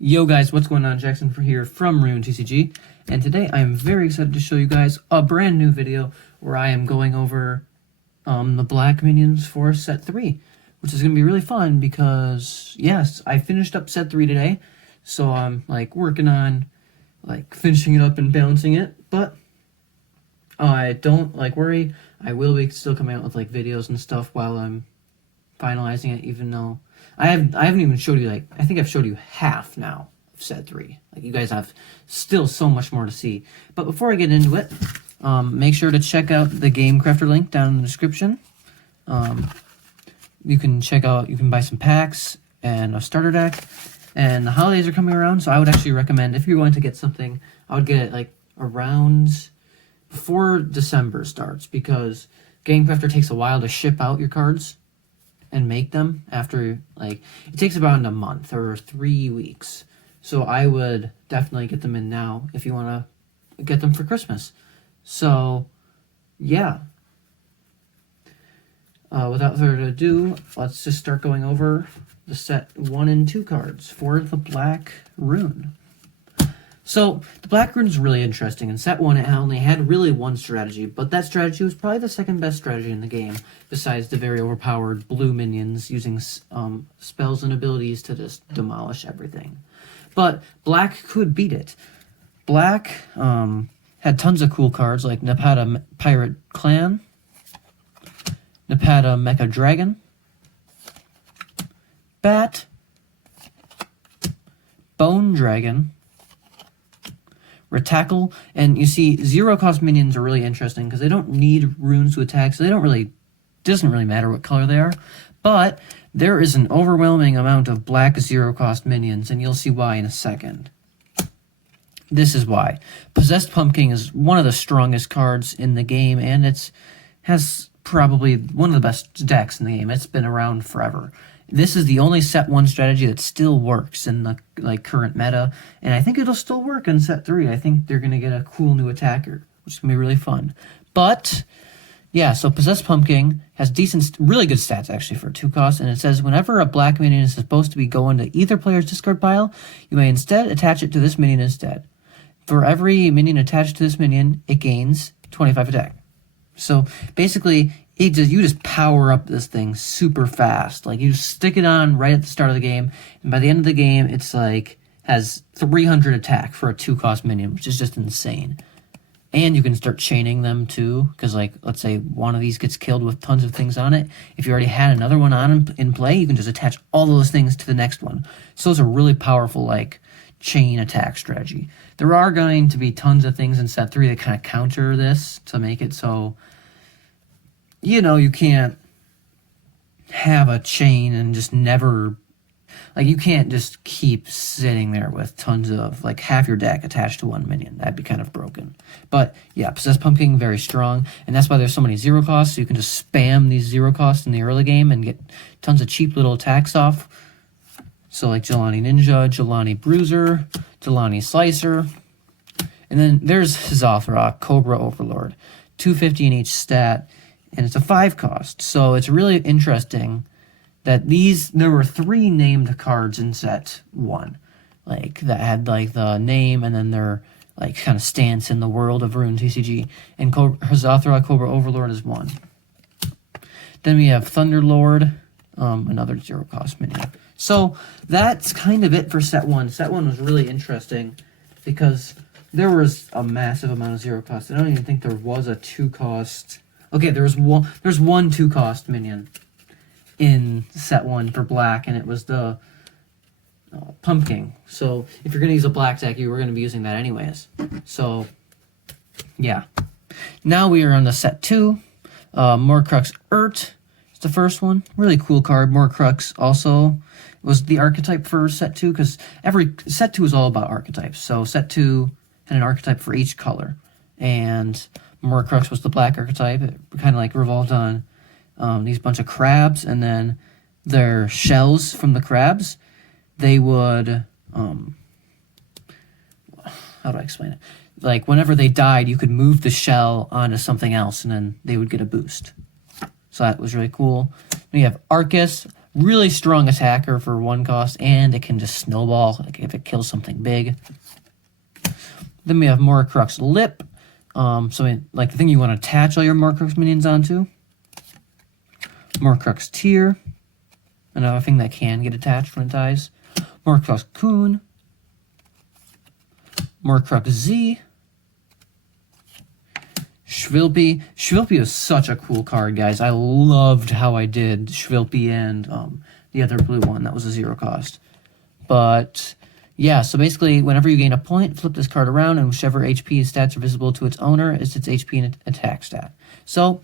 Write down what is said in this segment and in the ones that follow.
Yo guys, what's going on? Jackson for here from Rune TCG, and today I am very excited to show you guys a brand new video where I am going over the black minions for set 3, which is going to be really fun because, yes, I finished up set 3 today, so I'm working on finishing it up and balancing it, but I don't worry, I will be still coming out with videos and stuff while I'm finalizing it, even though I haven't even showed you, I think I've showed you half now of set 3. You guys have still so much more to see. But before I get into it, make sure to check out the Game Crafter link down in the description. You can buy some packs and a starter deck. And the holidays are coming around, so I would actually recommend, if you're going to get something, I would get it around before December starts, because Game Crafter takes a while to ship out your cards and make them after, it takes about a month or 3 weeks. So I would definitely get them in now if you want to get them for Christmas. So, yeah. Without further ado, let's just start going over the set 1 and 2 cards for the Black Rune. So, the Black Rune is really interesting. In set 1, it only had really one strategy, but that strategy was probably the second best strategy in the game, besides the very overpowered blue minions using spells and abilities to just demolish everything. But Black could beat it. Black had tons of cool cards like Nepeta Pirate Clan, Nepeta Mecha Dragon, Bat, Bone Dragon, Retackle, and you see, zero-cost minions are really interesting because they don't need runes to attack, so doesn't really matter what color they are, but there is an overwhelming amount of black zero-cost minions, and you'll see why in a second. This is why. Possessed Pumpkin is one of the strongest cards in the game, and has probably one of the best decks in the game. It's been around forever. This is the only set 1 strategy that still works in the current meta, and I think it'll still work in set 3. I think they're going to get a cool new attacker, which is going to be really fun. But, yeah, so Possessed Pumpkin has really good stats, actually, for 2 costs, and it says, whenever a black minion is supposed to be going to either player's discard pile, you may instead attach it to this minion instead. For every minion attached to this minion, it gains 25 attack. So, basically, you just power up this thing super fast. You stick it on right at the start of the game, and by the end of the game, it's has 300 attack for a 2-cost minion, which is just insane. And you can start chaining them too, because let's say one of these gets killed with tons of things on it. If you already had another one on in play, you can just attach all those things to the next one. So it's a really powerful chain attack strategy. There are going to be tons of things in set 3 that kind of counter this to make it so, you can't have a chain and just never, you can't just keep sitting there with tons of, half your deck attached to one minion. That'd be kind of broken. But, yeah, Possessed Pumpkin, very strong, and that's why there's so many zero costs, so you can just spam these zero costs in the early game and get tons of cheap little attacks off. So, Jelani Ninja, Jelani Bruiser, Jelani Slicer, and then there's Zothra, Cobra Overlord, 250 in each stat, and it's a 5-cost, so it's really interesting that there were 3 named cards in set 1, that had the name and then their kind of stance in the world of Rune TCG, and Zothra Cobra Overlord is one. Then we have Thunderlord, another 0-cost minion. So that's kind of it for set 1. Set 1 was really interesting because there was a massive amount of 0 cost. I don't even think there was a 2-cost. Okay, there's one 2-cost minion in set 1 for black, and it was the Pumpkin. So if you're going to use a black deck, you were going to be using that anyways. So, yeah. Now we are on the set 2. Morcrux Urt is the first one. Really cool card. Morcrux also was the archetype for set 2, because set 2 is all about archetypes. So set 2 had an archetype for each color, and Morcrux was the black archetype. It kind of revolved on these bunch of crabs, and then their shells from the crabs, they would, how do I explain it? Whenever they died, you could move the shell onto something else, and then they would get a boost. So that was really cool. Then you have Arcus, Really strong attacker for 1 cost, and it can just snowball like if it kills something big. Then we have Morcrux Lip. Like the thing you want to attach all your Morcrux minions onto. Morcrux Tier. Another thing that can get attached when it dies. Morcrux Coon. Morcrux Z. Schwilpe. Schwilpe is such a cool card, guys. I loved how I did Schwilpe and the other blue one. That was a 0 cost. But yeah, so basically, whenever you gain a point, flip this card around, and whichever HP stats are visible to its owner is its HP and attack stat. So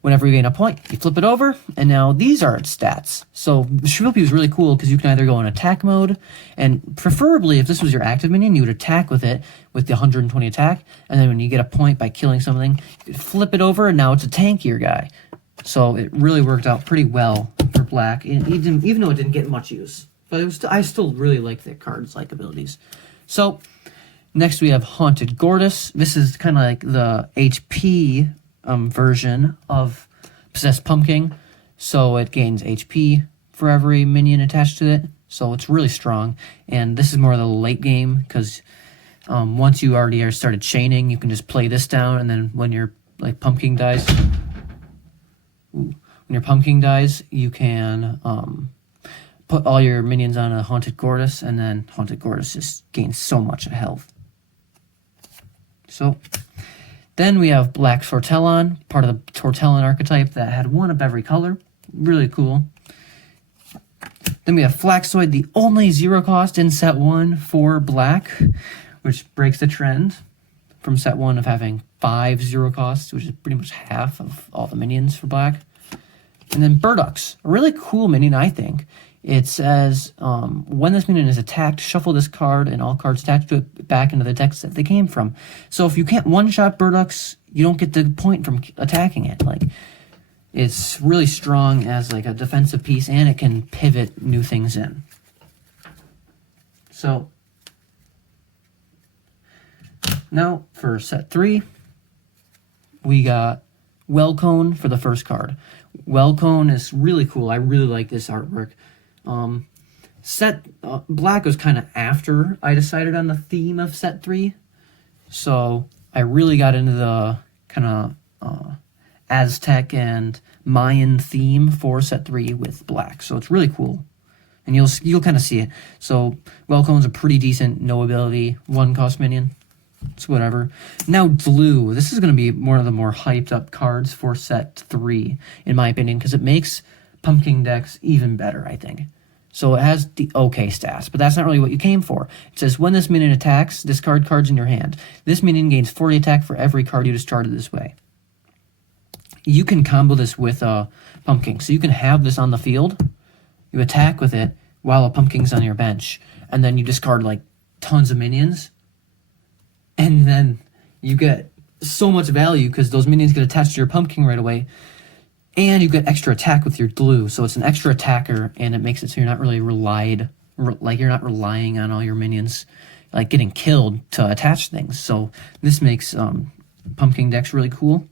whenever you gain a point, you flip it over, and now these are its stats. So Swoopel is really cool because you can either go in attack mode, and preferably if this was your active minion, you would attack with it with the 120 attack, and then when you get a point by killing something, you could flip it over, and now it's a tankier guy. So it really worked out pretty well for black, even though it didn't get much use. But it was I still really like the card's like abilities. So next we have Haunted Gortys. This is kind of like the HP version of Possessed Pumpkin. So it gains HP for every minion attached to it. So it's really strong. And this is more of the late game because once you already are started chaining, you can just play this down, and then when your like pumpkin dies, you can put all your minions on a Haunted Gortys, and then Haunted Gortys just gains so much health. So then we have Black Tortellon, part of the Tortellon archetype that had 1 of every color. Really cool. Then we have Flaxoid, the only 0 cost in set 1 for black, which breaks the trend from set 1 of having 5 0 costs, which is pretty much half of all the minions for black. And then Burdux, a really cool minion, I think. It says, when this minion is attacked, shuffle this card and all cards attached to it back into the decks that they came from. So if you can't one-shot Burdux, you don't get the point from attacking it. Like, it's really strong as like a defensive piece, and it can pivot new things in. So now for set 3, we got Wellcone for the first card. Wellcone is really cool. I really like this artwork. Black was kind of after I decided on the theme of set 3, so I really got into the kind of Aztec and Mayan theme for set 3 with black, so it's really cool, and you'll kind of see it. So Wellcone's a pretty decent no ability 1 cost minion. It's whatever. Now blue. This is going to be one of the more hyped up cards for set 3, in my opinion, because it makes pumpkin decks even better, I think. So it has the okay stats, but that's not really what you came for. It says, when this minion attacks, discard cards in your hand. This minion gains 40 attack for every card you discarded this way. You can combo this with a pumpkin. So you can have this on the field, you attack with it while a pumpkin's on your bench, and then you discard like tons of minions, and then you get so much value because those minions get attached to your pumpkin right away. And you get extra attack with your glue, so it's an extra attacker, and it makes it so you're not really you're not relying on all your minions like getting killed to attach things. So this makes pumpkin decks really cool.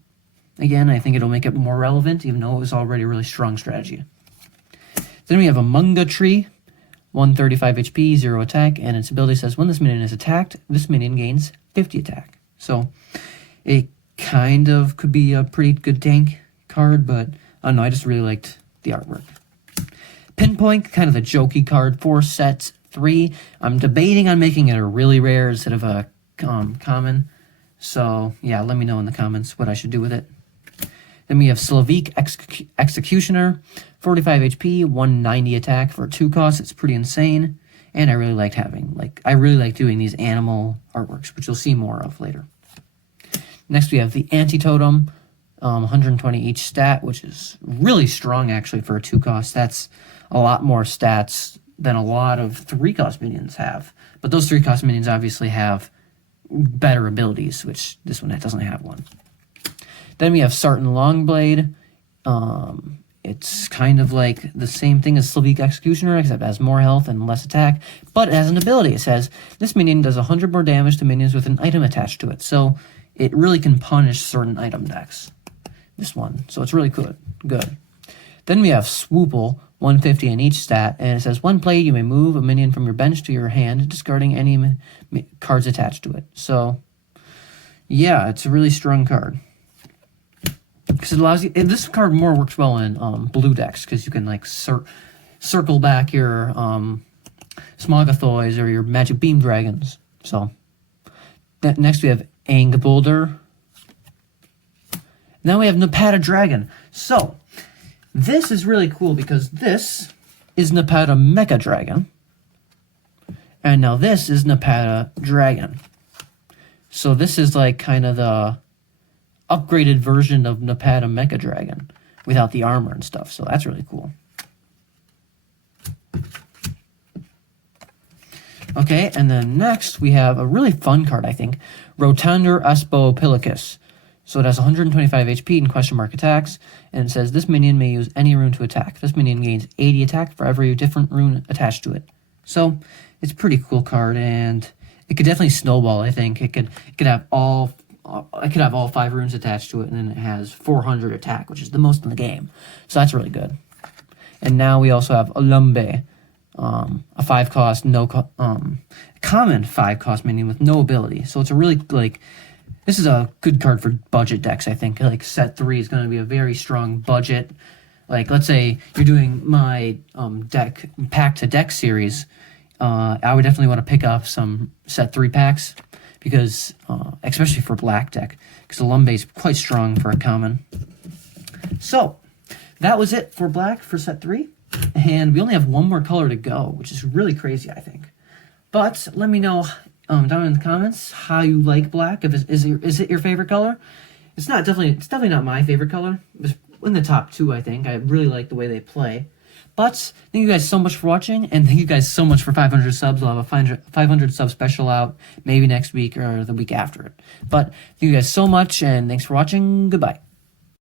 Again, I think it'll make it more relevant, even though it was already a really strong strategy. Then we have a Manga Tree, 135 HP, 0 attack, and its ability says, when this minion is attacked, this minion gains 50 attack. So it kind of could be a pretty good tank card, but I don't know, I just really liked the artwork. Pinpoint, kind of the jokey card for set 3. I'm debating on making it a really rare instead of a common. So yeah, let me know in the comments what I should do with it. Then we have Slovik Executioner, 45 HP, 190 attack for 2 costs. It's pretty insane, and I really like doing these animal artworks, which you'll see more of later. Next we have the Anti-Totem, 120 each stat, which is really strong actually for a 2 cost. That's a lot more stats than a lot of 3 cost minions have. But those 3 cost minions obviously have better abilities, which this one doesn't have one. Then we have Sarton Longblade. It's kind of like the same thing as Slovik Executioner, except it has more health and less attack, but it has an ability. It says, this minion does 100 more damage to minions with an item attached to it. So it really can punish certain item decks, this one. So it's really good. Then we have Swoopel, 150 in each stat, and it says, when played, you may move a minion from your bench to your hand, discarding any cards attached to it. So, yeah, it's a really strong card. Because it allows you, and this card more works well in blue decks, because you can, like, circle back your Smogathoys or your Magic Beam Dragons. So, next we have Angboulder. Now we have Nepeta Dragon. So, this is really cool because this is Nepeta Mecha Dragon. And now this is Nepeta Dragon. So this is like kind of the upgraded version of Nepeta Mecha Dragon without the armor and stuff. So that's really cool. Okay, and then next we have a really fun card, I think. Rotunder Espopilicus. So it has 125 HP and question mark attacks, and it says this minion may use any rune to attack. This minion gains 80 attack for every different rune attached to it. So it's a pretty cool card, and it could definitely snowball. I think it could have all 5 runes attached to it, and then it has 400 attack, which is the most in the game. So that's really good. And now we also have Olambe, a 5-cost common 5-cost minion with no ability. So it's a really this is a good card for budget decks, I think. Like, set 3 is going to be a very strong budget. Like, let's say you're doing my pack to deck series. I would definitely want to pick up some set 3 packs, because, especially for black deck, because Olambe is quite strong for a common. So, that was it for black for set 3. And we only have one more color to go, which is really crazy, I think. But let me know down in the comments how you like black. Is it your favorite color? It's definitely not my favorite color. It's in the top 2, I think. I really like the way they play. But thank you guys so much for watching, and thank you guys so much for 500 subs. I'll have a 500 sub special out maybe next week or the week after it. But thank you guys so much, and thanks for watching. Goodbye.